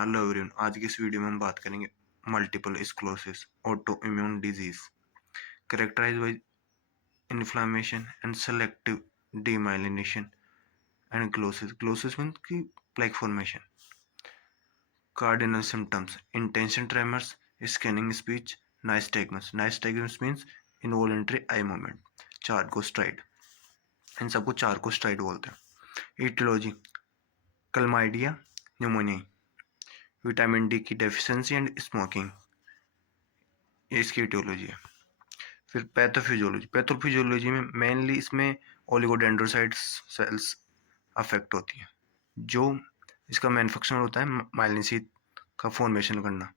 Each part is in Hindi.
Hello everyone. आज की इस वीडियो में हम बात करेंगे multiple sclerosis autoimmune disease characterise by inflammation and selective demyelination and gliosis. Gliosis means की plaque formation. Cardinal symptoms intention tremors, scanning speech, nystagmus. Nystagmus means involuntary eye movement, Charcot's triad. इन सबको चार्कोस्ट्राइड बोलते हैं। Aetiology chlamydia pneumonia, vitamin D की डेफिशिएंसी एंड स्मोकिंग, ये इसकी ईटियोलॉजी है। फिर पैथोफिजियोलॉजी। पैथोफिजियोलॉजी में मेनली इसमें ओलिगोडेंड्रोसाइट्स सेल्स अफेक्ट होती है, जो इसका मेन फंक्शन होता है माइलिन शीथ का फॉर्मेशन करना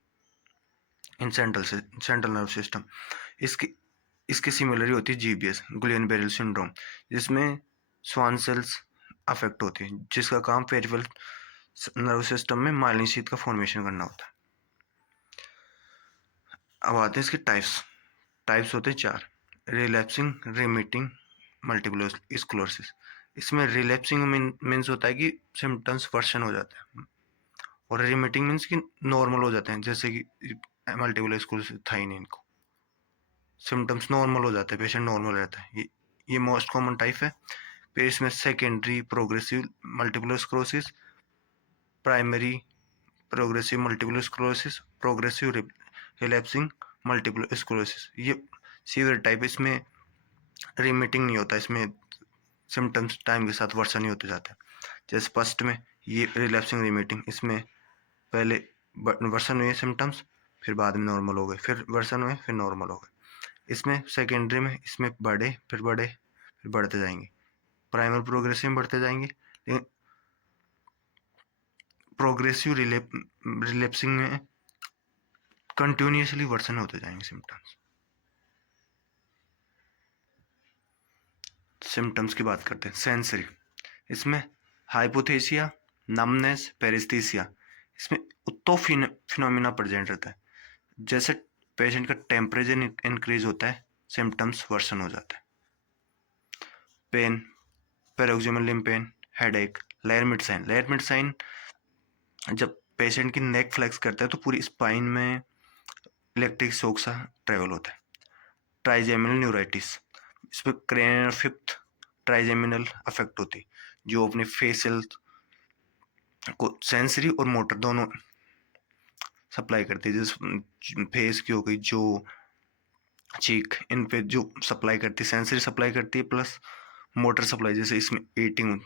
इन सेंट्रल नर्व सिस्टम। इसकी इसकी सिमिलर होती है जीबीएस गुलियन बेरल सिंड्रोम, जिसमें स्वान सेल्स अफेक्ट होती है, जिसका काम पेरिफेरल नर्व सिस्टम में माइलिन शीथ का फॉर्मेशन करना होता है। अब आते हैं इसके टाइप्स। टाइप्स होते हैं 4। Relapsing, remitting, multiple sclerosis. इसमें रिलैप्सिंग मीन्स होता है कि सिम्टम्स वर्सन हो जाते हैं, और रिमिटिंग मीन्स कि नॉर्मल हो जाते हैं, जैसे कि मल्टीपल स्क्लेरोसिस था ही नहीं, इनको सिम्टम्स नॉर्मल हो जाते हैं, पेशेंट नॉर्मल रहता है। ये मोस्ट कॉमन टाइप है। फिर इसमें secondary progressive multiple sclerosis, primary progressive multiple sclerosis, progressive relapsing multiple sclerosis. ये सीवियर टाइप। इसमें रिमिटिंग नहीं होता, इसमें सिम्टम्स टाइम के साथ वर्सन ही होते जाते हैं। जैसे फर्स्ट में ये रिलैप्सिंग रिमिटिंग, इसमें पहले वर्सन हुए सिम्टम्स, फिर बाद में नॉर्मल हो गए, फिर वर्सन हुए, फिर नॉर्मल हो गए। इसमें सेकेंडरी में इसमें बढ़े, फिर बढ़ते जाएंगे। प्राइमरी प्रोग्रेसिव में बढ़ते जाएंगे, लेकिन प्रोग्रेसिव रिलैप्सिंग में कंटिन्यूसली वर्सन होते जाएंगे सिम्टम्स। सिम्टम्स की बात करते हैं। सेंसरी, इसमें हाइपोथेसिया, नमनेस, पेरिस्थीसिया। इसमें उत्तो फिनोमिना प्रेजेंट रहता है। जैसे पेशेंट का टेम्परेचर इंक्रीज होता है, सिम्टम्स वर्सन हो जाता है। Pain, paroxysmal limb pain, headache, Lhermitte sign. Lhermitte sign जब पेशेंट की नेक फ्लेक्स करता है तो पूरी स्पाइन में इलेक्ट्रिक शॉक सा ट्रेवल होता है। ट्राइजेमिनल न्यूराइटिस, इसमें क्रेनियल फिफ्थ ट्राइजेमिनल अफेक्ट होती है, जो अपने फेशियल को सेंसरी और मोटर दोनों सप्लाई करती है। जैसे फेस की हो गई, जो चीक, इन पे जो सप्लाई करती है, सेंसरी सप्लाई करती है, प्लस मोटर सप्लाई। जैसे इसमें ईटिंग,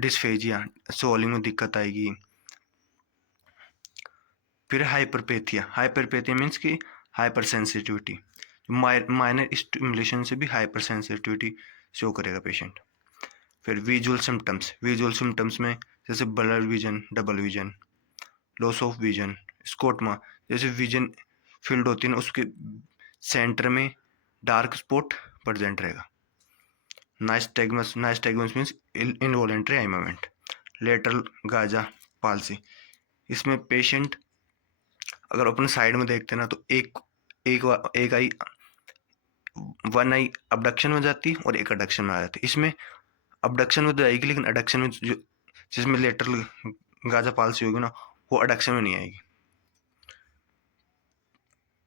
डिस्फेजिया, सोलिंग में दिक्कत आएगी। फिर हाइपरपेथिया। हाइपरपेथिया मीन्स की हाइपर सेंसिटिविटी, माइनर स्टिमुलेशन से भी हाइपर सेंसिटिविटी शो करेगा पेशेंट। फिर विजुअल सिम्टम्स। विजुअल सिम्टम्स में जैसे blur vision, double vision, loss of vision, scotoma. जैसे विजन फील्ड होती है ना, उसके सेंटर में डार्क स्पॉट प्रेजेंट रहेगा। Nystagmus. Nystagmus means involuntary eye movement. Lateral gaze palsy, इसमें पेशेंट अगर अपने साइड में देखते हैं ना, तो एक आई, वन आई अबडक्शन में जाती है और एक अडक्शन में आ जाती है। इसमें अबडक्शन में तो आएगी, लेकिन अडक्शन में जो जिसमें लेटरल गाजा पाल्सी होगी ना, वो अडक्शन में नहीं आएगी।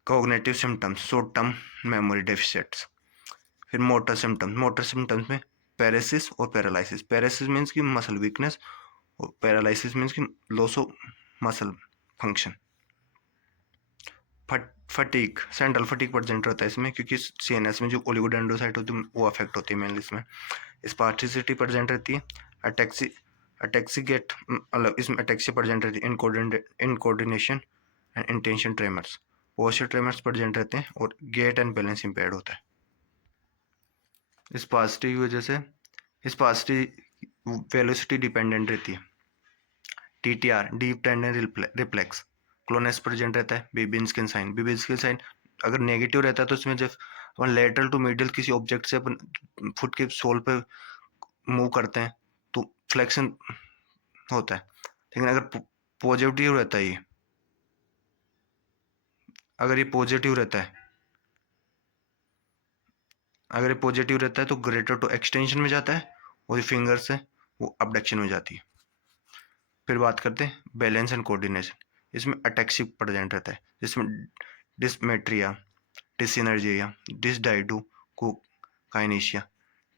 Cognitive symptoms, short term memory deficits. फिर मोटर सिम्टम्स। मोटर सिम्टम्स में पैरालिसिस और पैरालिसिस। पैरालिसिस मीन्स की मसल वीकनेस, और पैरालिसिस मीन्स की loss of muscle function. Fatigue, central fatigue present रहता है इसमें, क्योंकि सीएनएस में जो ओलिगोडेंड्रोसाइट होती है वो अफेक्ट होती है मेनली इसमें। स्पास्टिसिटी प्रेजेंट रहती है। अटैक्सी मतलब इसमें अटैक्सी प्रेजेंट रहती है। Incoordination and intention tremors, posture tremors present रहते हैं, और गेट एंड बैलेंस इम्पेयर्ड होता है। स्पास्टी की वजह से स्पास्टी वेलोसिटी डिपेंडेंट रहती है। DTR, deep tendon reflex, clonus present रहता है। Babinski sign. बेबिन्स्किन साइन अगर नेगेटिव रहता है तो इसमें जब अपन लेटरल टू मिडिल किसी ऑब्जेक्ट से अपन फुट के सोल पे मूव करते हैं तो फ्लेक्शन होता है। लेकिन अगर पॉजिटिव रहता है, अगर ये पॉजिटिव रहता है अगर ये पॉजिटिव रहता है तो ग्रेटर टू एक्सटेंशन में जाता है, और ये फिंगर से वो अबडक्शन में जाती है। फिर बात करते हैं बैलेंस एंड कोऑर्डिनेशन। इसमें अटैक्सिक प्रेजेंट रहता है, जिसमें dysmetria, dyssynergia, dysdiadochokinesia.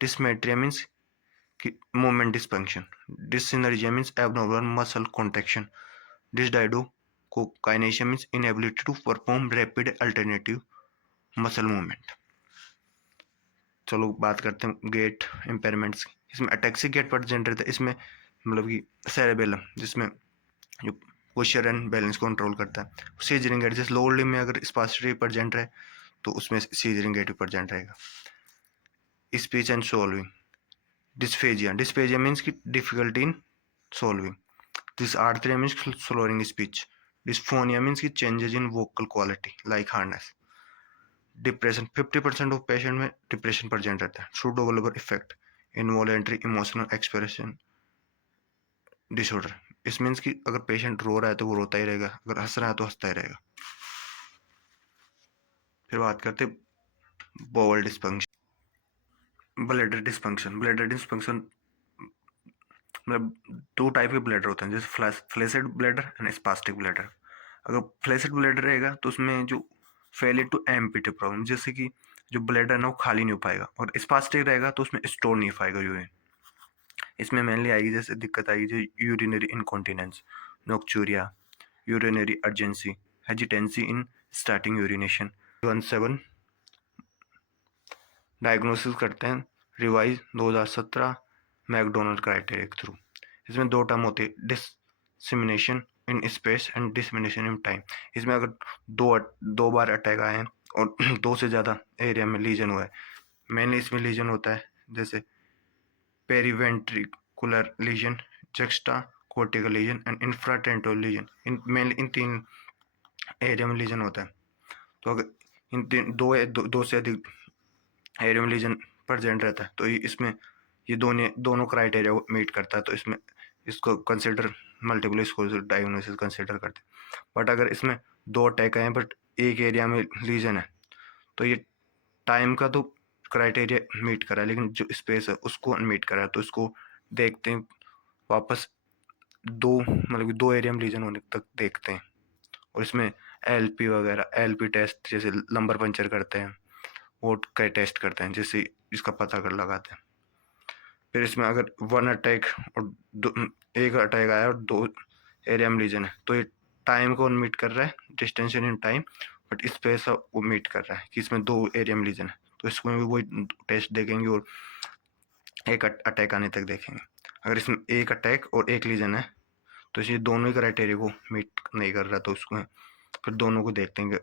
Dysmetria means कि movement dysfunction, dyssynergia means abnormal muscle contraction, dysdiadochokinesia means inability to perform rapid alternative muscle movement. चलो बात करते हैं गेट इम्पेयरमेंट्स की। इसमें अटैक्सिक गेट प्रेजेंट रहता है, इसमें मतलब कि सेरेबेलम, जिसमें जो पोस्चर एंड बैलेंस कंट्रोल करता है। सीजरिंग गेट, जैसे लोअर लिम्ब में अगर स्पास्टिसिटी प्रेजेंट रहे तो उसमें सीजरिंग गेट भी प्रेजेंट रहेगा। Speech and swallowing, dysphagia, dysphagia means की difficulty in swallowing. Dysarthria means slurring speech. Dysphonia means की changes in vocal quality like hoarseness. Depression, 50% of patient में डिप्रेशन प्रेजेंट रहता है। Pseudobulbar affect, involuntary emotional expression disorder. इस मीन्स कि अगर पेशेंट रो रहा है तो वो रोता ही रहेगा, अगर हंस रहा है तो हंसता ही रहेगा। फिर बात करते bowel dysfunction, bladder dysfunction. Bladder dysfunction मतलब दो टाइप के ब्लैडर होते हैं, जैसे flaccid bladder and spastic bladder. अगर फ्लैसिड ब्लैडर रहेगा तो उसमें जो फेलियर टू एम्पटी प्रॉब्लम, जैसे कि जो ब्लैडर है ना वो खाली नहीं हो पाएगा, और स्पास्टिक रहेगा तो उसमें स्टोर नहीं हो पाएगा यूरिन। इसमें मेनली आएगी जैसे दिक्कत आएगी जो urinary incontinence, nocturia, urinary urgency, hesitancy in starting urination. 17 diagnosis करते हैं रिवाइज 2017 मैकडोनल्ड क्राइटेरिया के थ्रू। इसमें दो टर्म होते हैं, dissemination in space and dissemination in time. इसमें अगर दो बार अटैक आए हैं और दो से ज़्यादा एरिया में लीजन हुआ है, मेनली इसमें लीजन होता है जैसे periventricular lesion, juxta cortical lesion and infratentorial lesion. इन मेनली इन तीन एरिया में लीजन होता है। तो अगर इन तीन दो से अधिक एरिया में लीजन प्रेजेंट रहता है तो इसमें ये दोनों क्राइटेरिया को मीट करता है, तो इसमें इसको consider multiple sclerosis diagnosis consider करते हैं। बट अगर इसमें दो अटैक आए बट एक एरिया में लीजन है तो ये टाइम का तो क्राइटेरिया मीट करा है, लेकिन जो स्पेस है उसको अनमीट करा है, तो इसको देखते हैं वापस दो एरिया में लीजन होने तक देखते हैं। और इसमें एलपी वगैरह, एलपी टेस्ट जैसे लंबर पंचर करते हैं, वो का टेस्ट करते हैं, जिससे इसका पता कर लगाते हैं। फिर इसमें अगर वन अटैक और एक अटैक आया और दो एरिया में लीजन है तो ये टाइम को मीट कर रहा है, distension in time, but space वो मीट कर रहा है कि इसमें दो एरिया में लीजन है, तो इसमें भी वही टेस्ट देखेंगे और एक अटैक आने तक देखेंगे। अगर इसमें एक अटैक और एक लीजन है तो ये दोनों ही क्राइटेरिया को मीट नहीं कर रहा, तो उसको फिर दोनों को देखते हैं